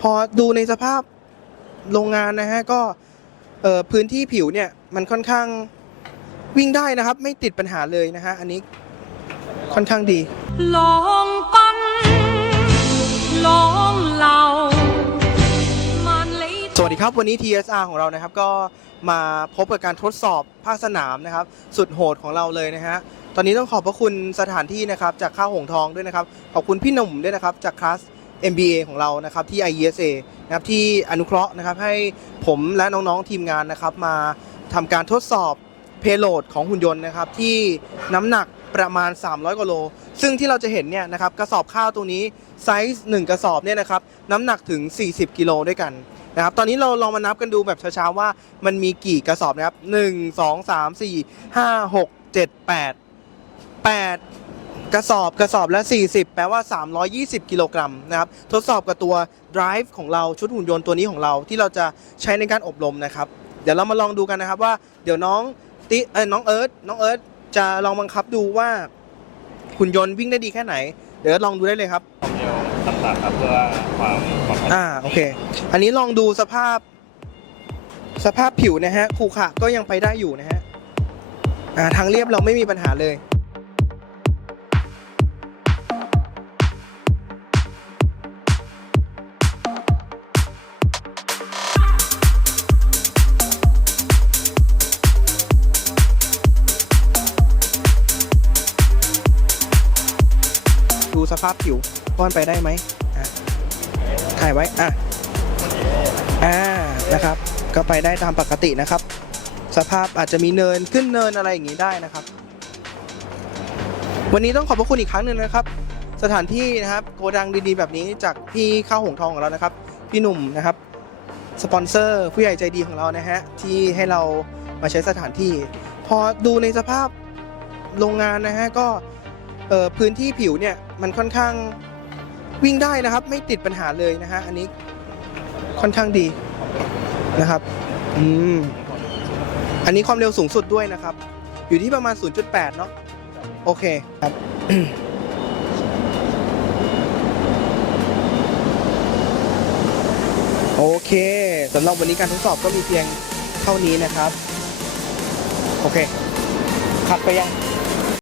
พอดูในสภาพโรงงานนะฮะก็พื้นที่ผิวเนี่ยมันค่อนข้างวิ่งได้นะครับ ไม่ติดปัญหาเลยนะฮะอันนี้ค่อนข้างดีลองปั้นลองเล่าสวัสดีครับวันนี้ TSR ของเรานะครับก็มาพบกับการทดสอบภาคสนามนะครับ สุดโหดของเราเลยนะฮะตอนนี้ต้องขอบพระคุณสถานที่นะครับจากข้าวหงทองด้วยนะครับ ขอบคุณพี่หนุ่มด้วยนะครับจากคลาส MBA ของเรานะครับที่ IESA นะครับที่อนุเคราะห์นะครับให้ผมและน้องๆทีมงานนะครับมาทำการทดสอบเพโลดของหุ่นยนต์นะครับที่น้ำหนักประมาณ 300กว่าโล ซึ่งที่เราจะเห็นเนี่ยนะครับกระสอบข้าวตรงนี้ไซส์1กระสอบเนี่ยนะครับน้ำหนักถึง 40 กิโลด้วยกันนะครับ ตอนนี้เราลองมานับกันดูแบบช้าๆว่ามันมีกี่กระสอบนะครับหนึ่งสองสามสี่ห้าห กเจ็ดแปดแปดกระสอบกระสอบละ 40 แปลว่า 320 กิโลกรัมนะครับ ทดสอบกับตัว drive ของเราชุดหุ่นยนต์ตัวนี้ของเราที่เราจะใช้ในการอบรมนะครับ เดี๋ยวเรามาลองดูกันนะครับว่าเดี๋ยวน้องติเอ้ยน้องเอิร์ธน้องเอิร์ธจะลองบังคับดูว่าหุ่นยนต์วิ่งได้ดีแค่ไหน เดี๋ยวลองดูได้เลยครับความเร็วต่างๆครับเพื่อความปลอดภัยอ่าโอเค อันนี้ลองดูสภาพ สภาพผิวนะฮะขูขระก็ยังไปได้อยู่นะฮะอ่าทางเรียบเราไม่มีปัญหาเลย ดูสภาพผิวว่านไปได้ไหมอะถ่ายไว้อะอ่านะครับ ก็ไปได้ตามปกตินะครับ สภาพอาจจะมีเนินขึ้นเนินอะไรอย่างนี้ได้นะครับ วันนี้ต้องขอบพระคุณอีกครั้งหนึ่งนะครับ สถานที่นะครับโกดังดีๆแบบนี้จากพี่ข้าวหงทองของเรานะครับ พี่หนุ่มนะครับสปอนเซอร์ผู้ใหญ่ใจดีของเรานะฮะที่ให้เรามาใช้สถานที่ พอดูในสภาพโรงงานนะฮะก็ เอ่อพื้นที่ผิวเนี่ยมันค่อนข้างวิ่งได้นะครับ ไม่ติดปัญหาเลยนะฮะอันนี้ค่อนข้างดีนะครับอืมอันนี้ความเร็วสูงสุดด้วยนะครับ อยู่ที่ประมาณ 0.8 เนาะโอเคครับโอเคสำหรับวันนี้การทดสอบก็มีเพียงเท่านี้นะครับ โอเคขัดไปยัง